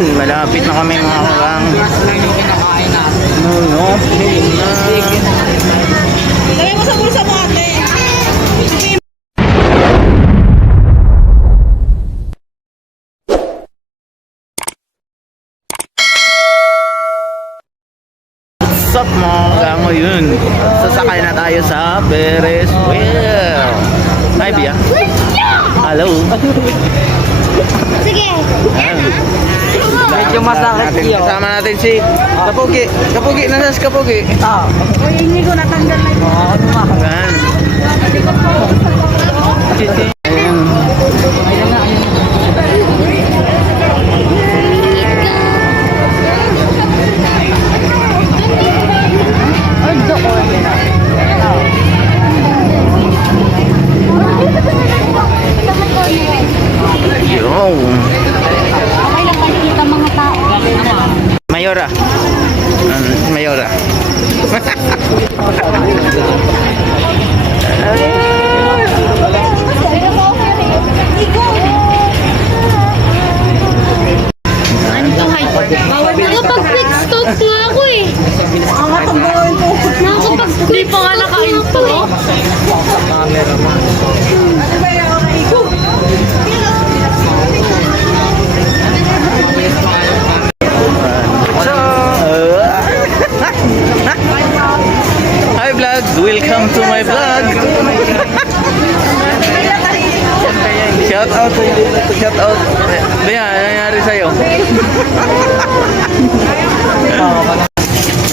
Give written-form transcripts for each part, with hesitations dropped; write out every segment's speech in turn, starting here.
Yun, malapit na kami mga kakang. Gas lang yung kinakain natin. Malapit na. Lagay mo sa bulsa mo, ate. What's up mga kakang? Yun, sasakay na tayo sa Ferris wheel. Hi, Bia. Hello. Sige. Medyo masakit Natin, yun. kasama natin si Kapugi. Kapugi, nasas Kapugi. O, hindi ko natanggal na yun. Ano nga? Ayan. Ayan. Ayun na, ayun na. Yo. Okay lang makikita mga tao. Mayora. Mayora. Ano to, hyper? Nakapag-quick stop nga ako eh. Nakapag-quick pa nga naka-intro. So, hi vlog, welcome to my vlog. Shout out, shout out. Baya, ano nangyari sa'yo?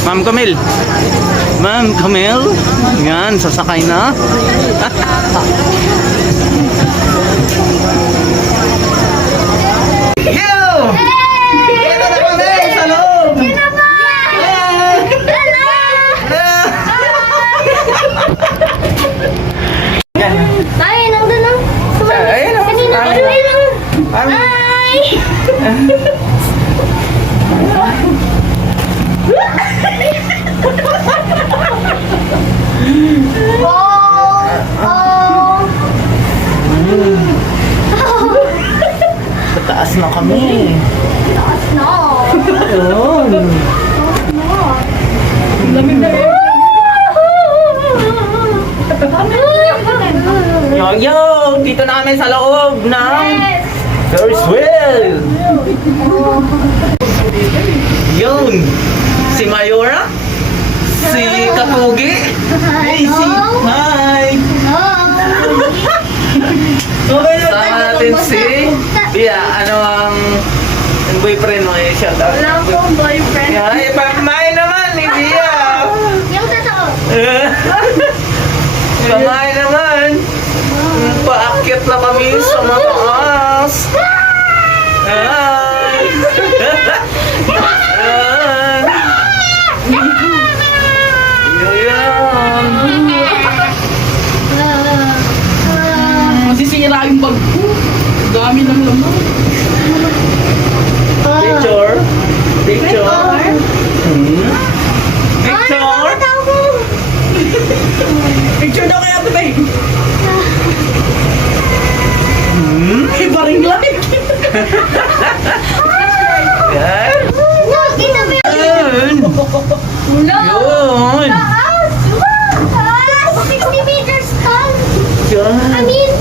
Ma'am Camille. Ma'am Camille. Yan, sasakay na. Yo! Ito na kami sa loob! Ay, nandun na. Ayun na. Kanina, ayun. Ay! Sa taas na kami. No. Ayun. Yo, yo! Dito na kami sa loob ng Ferris wheel! Yun! Si Mayora? Si Kapugi? Hey, si... Hi! Sama natin si... Bia, ano ang boyfriend mo? Shout out. Wala akong boyfriend. Ay, pamay naman ni Bia! Yung totoo. Pamay naman! Paakyat na kami sa mataas! Ay! Ay! Yun! Masisira yung bag ko. Dami ng laman. Picture? Picture? Picture? Picture daw kaya ito, babe. Iba ring like. Yan! Nakita mo yun? Yun! Wala. Yun! Taas! Taas! 60 meters tall. I Yan! mean,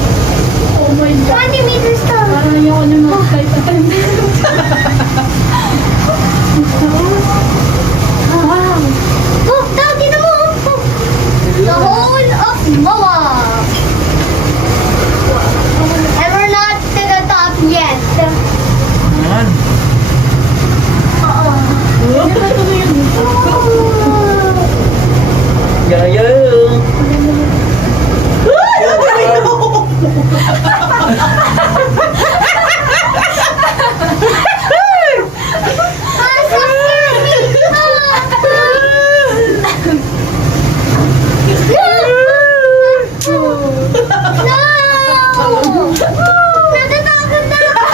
oh my God. 20 meters tall. Parang yung ano ng flight attendant. Wow. Oh, daw, dito mo. Oh. The whole of Moa. And we're not to the top yet. Yan! Yayo! Ah, so scary. No! Natatakot na ako.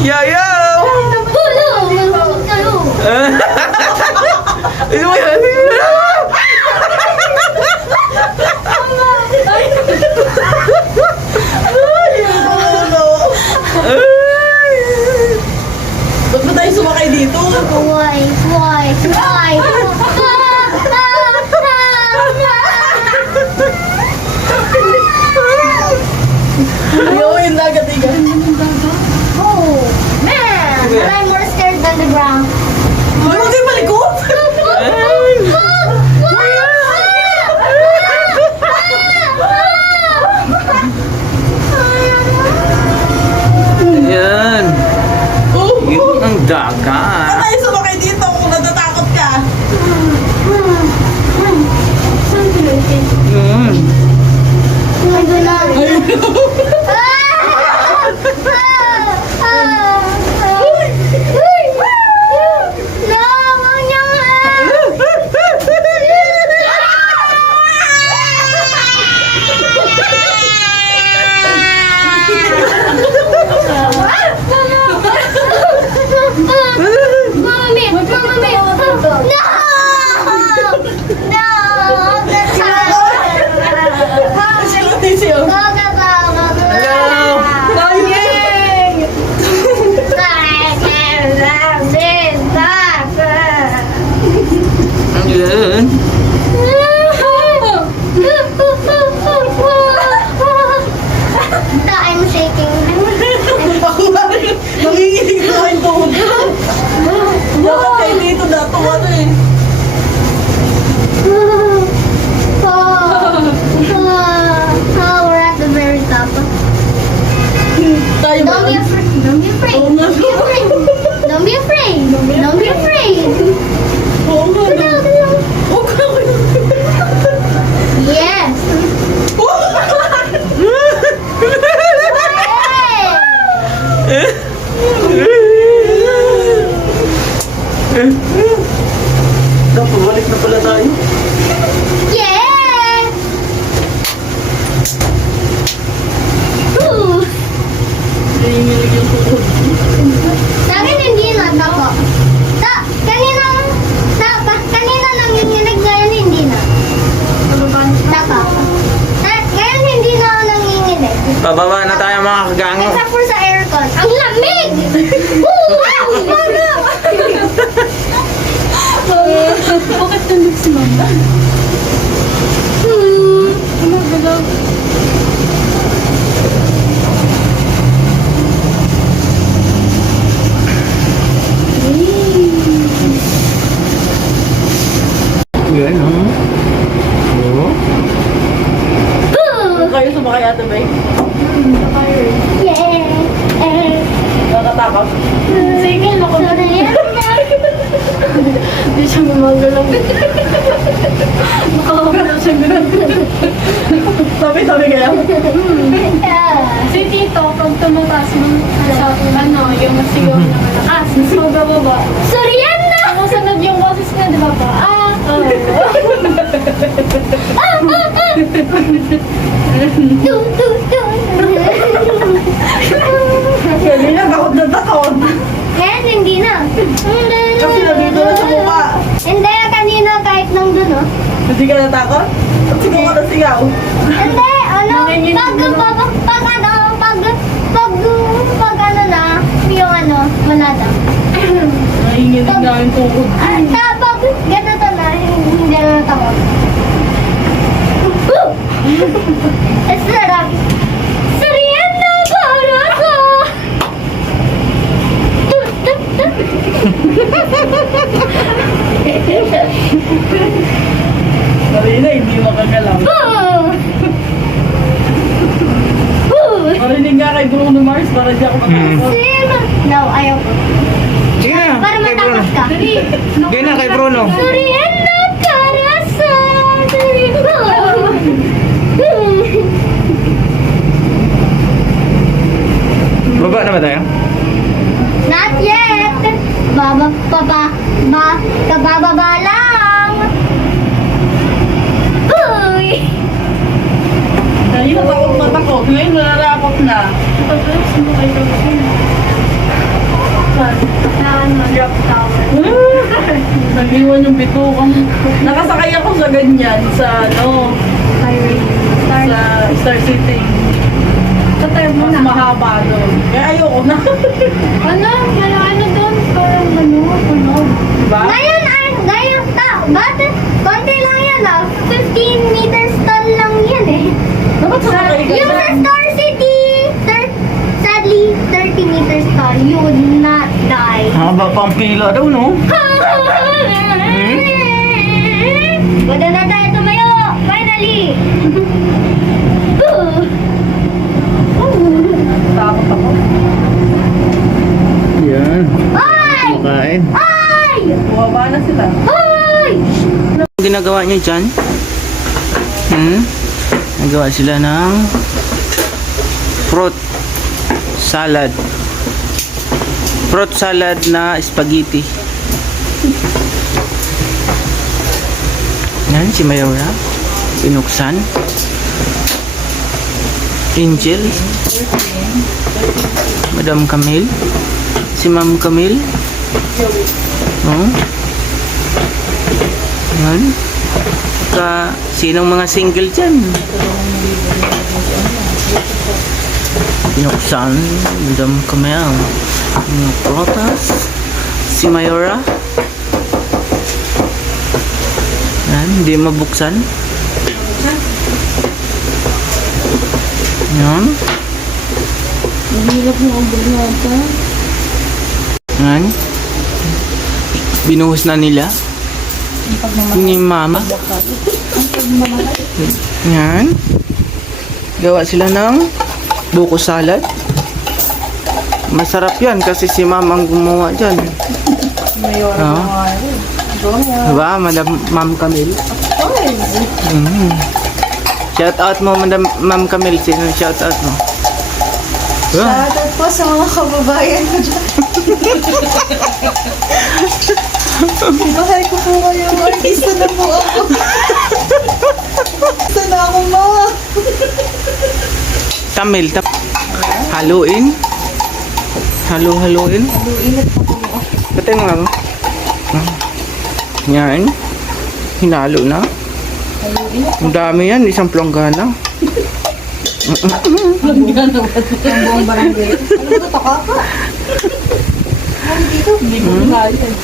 Yayo! Hello, malungkot kayo. Ito mo yan! Ay! tayo sumakay dito. Why? Ayaw yung dagat igan. Oh, man! But I'm more scared than the ground. Ay, huwag kayo malikot. Ayan. Oh, Yun ang dagat. tayo sumakay dito kung natatakot ka. Mm. Nandun na. No, wag niyo Mommy! No! No! Sino siya? Ayan. I'm shaking. Ako nga rin. Nanginginig na kayo tuhod. Bakit kayo dito natuwa na eh? We're at the very top. Tayo ba? Don't be afraid. Don't be afraid. Oo nga. Don't be afraid. Don't be afraid. Oo nga. Galaw, galaw. Oo nga. Yes. Dapat balik na pala tayo. Yes. Ooh. Nanginginig yung tuhod. Sa akin hindi na ako. Kanina nanginginig, ngayon hindi na. Tako. Ngayon hindi na ako nanginginig. Pababa na tayo mga kagango. Except for sa aircon. Ang lamig! Woo! Wow! Bakit nandun si Mama? Gumagalaw. Yan, oh. Oh. Kung kayo sumakay ate Bay, Yeah! nakatakot. Sige, ako na yan. Hindi siya gumagalaw. Makakagalaw siya gano'n. Sabi kaya. Si Tito, pag tumataas mo sa yung sigaw na malakas, mas magbababa. Soriana! Ako sunod yung boses niya, di ba po? Du, du, du. Hindi na, takot na takot. Ngayon, hindi na. Kasi nandito na sa mukha. Hindi, kanina kahit nandun, oh. Hindi ka natakot? Sigaw ka na sigaw. Hindi, ano, pag ano na, yung ano, wala na. Nanginginig na yung tuhod. Pag ganito na, hindi na natakot. It's sarap. Soriana, para ko! Marina, hindi makagalaw. Marinig nga kay Bruno Mars para di ako matakot. No, ayaw ko. Sige na, Para kay Bruno. matakot ka. Sige na, kay Bruno. Soriana, para sa Baba na ba tayo? Not yet. Kabababa lang. Uy. Kanina takot matakot. Ngayon nararakot na. Drop tower. Nag-iwan yung bitukang. Nakasakay ako sa ganyan sa ano, sa Star City. Tatay mo Mas na. mahaba doon. Kaya ayoko na. Ano? Ano doon? Parang Diba? Ngayon, konti lang yan 15 meters tall lang yan eh. Dapat sumakay ka Yung sa dyan. Star City, sadly, 30 meters tall, you would not die. Haba pang pila daw, no? Pwede na tayo tumayo, finally! Takot ako. Yan. Ay! Makain. Ay! Bumaba na sila. Ay! Ang ginagawa niyo dyan? Nagawa sila ng fruit salad. Fruit salad na spaghetti. Yan, si Mayora. Pinuksan. Angel. Madam Camille. Si Ma'am Camille. Oh. Yan. Sinong mga single dyan? Pinuksan. Madam Camille. Mga protas. Si Mayora. Yan, hindi mabuksan. Yan. Mahirap mo ang burnata. Yan. Binuhos na nila. Ni mama. Yan. Gawa sila ng buko salad. Masarap yan kasi si mama ang gumawa dyan. Mayor Oo. na nga yun. Diba, Ma'am Camille? Shout out mo, Ma'am Camille. Sino shout out mo? Diba? Shoutout po sa mga kababayan ko dyan. Mahal ko po kayo. Artista na po ako. Artista na ako, ma. Camille, haluin. Haluin. Init po po. Patay mo nga mo. Yan. Hinalo na. Ang dami yan. Isang planggana. Ang buong barangay. Ano ba ito? Kaka? Ano dito? Hindi ko kinayan.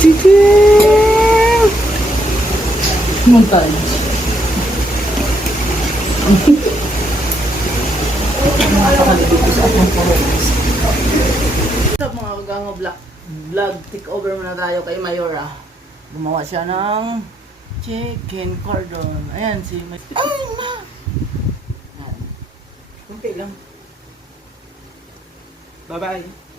Titing! Montage. What's up mga kagango vlog, take over muna tayo kay Mayora. Gumawa siya ng chicken cordon. Ayan si Ay ma! Ayan. Kunti lang. Bye bye.